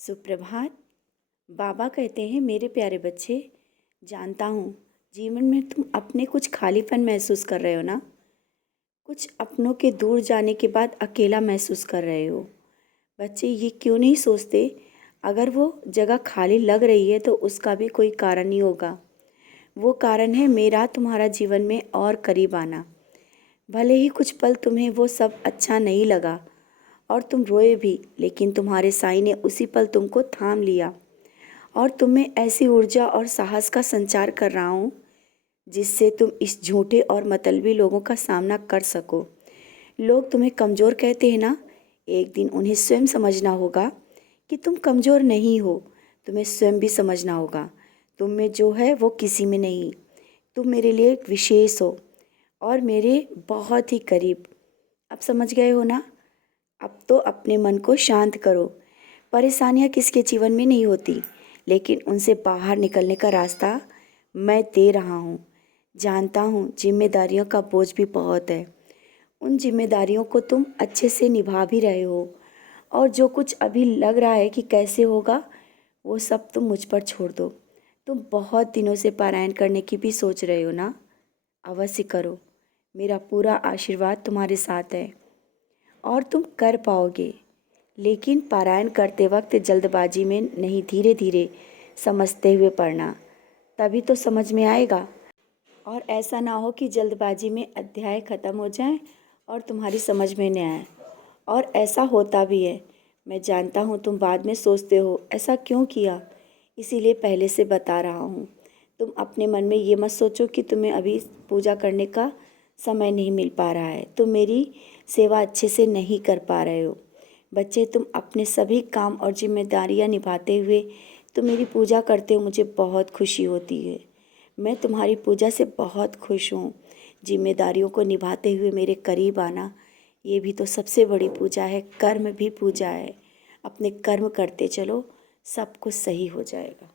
सुप्रभात। बाबा कहते हैं, मेरे प्यारे बच्चे, जानता हूँ जीवन में तुम अपने कुछ खालीपन महसूस कर रहे हो ना। कुछ अपनों के दूर जाने के बाद अकेला महसूस कर रहे हो। बच्चे ये क्यों नहीं सोचते, अगर वो जगह खाली लग रही है तो उसका भी कोई कारण ही होगा। वो कारण है मेरा तुम्हारा जीवन में और करीब आना। भले ही कुछ पल तुम्हें वो सब अच्छा नहीं लगा और तुम रोए भी, लेकिन तुम्हारे साईं ने उसी पल तुमको थाम लिया और तुम्हें ऐसी ऊर्जा और साहस का संचार कर रहा हूँ जिससे तुम इस झूठे और मतलबी लोगों का सामना कर सको। लोग तुम्हें कमज़ोर कहते हैं ना, एक दिन उन्हें स्वयं समझना होगा कि तुम कमज़ोर नहीं हो। तुम्हें स्वयं भी समझना होगा तुम में जो है वो किसी में नहीं। तुम मेरे लिए एक विशेष हो और मेरे बहुत ही करीब। अब समझ गए हो ना। अब तो अपने मन को शांत करो। परेशानियाँ किसके जीवन में नहीं होती, लेकिन उनसे बाहर निकलने का रास्ता मैं दे रहा हूँ। जानता हूँ जिम्मेदारियों का बोझ भी बहुत है। उन जिम्मेदारियों को तुम अच्छे से निभा भी रहे हो और जो कुछ अभी लग रहा है कि कैसे होगा, वो सब तुम मुझ पर छोड़ दो। तुम बहुत दिनों से पारायण करने की भी सोच रहे हो ना। अवश्य करो। मेरा पूरा आशीर्वाद तुम्हारे साथ है और तुम कर पाओगे। लेकिन पारायण करते वक्त जल्दबाजी में नहीं, धीरे धीरे समझते हुए पढ़ना, तभी तो समझ में आएगा। और ऐसा ना हो कि जल्दबाजी में अध्याय ख़त्म हो जाए और तुम्हारी समझ में न आए। और ऐसा होता भी है। मैं जानता हूँ तुम बाद में सोचते हो ऐसा क्यों किया, इसीलिए पहले से बता रहा हूँ। तुम अपने मन में ये मत सोचो कि तुम्हें अभी पूजा करने का समय नहीं मिल पा रहा है, तुम मेरी सेवा अच्छे से नहीं कर पा रहे हो। बच्चे, तुम अपने सभी काम और जिम्मेदारियां निभाते हुए तुम मेरी पूजा करते हो, मुझे बहुत खुशी होती है। मैं तुम्हारी पूजा से बहुत खुश हूँ। जिम्मेदारियों को निभाते हुए मेरे करीब आना, ये भी तो सबसे बड़ी पूजा है। कर्म भी पूजा है। अपने कर्म करते चलो, सब कुछ सही हो जाएगा।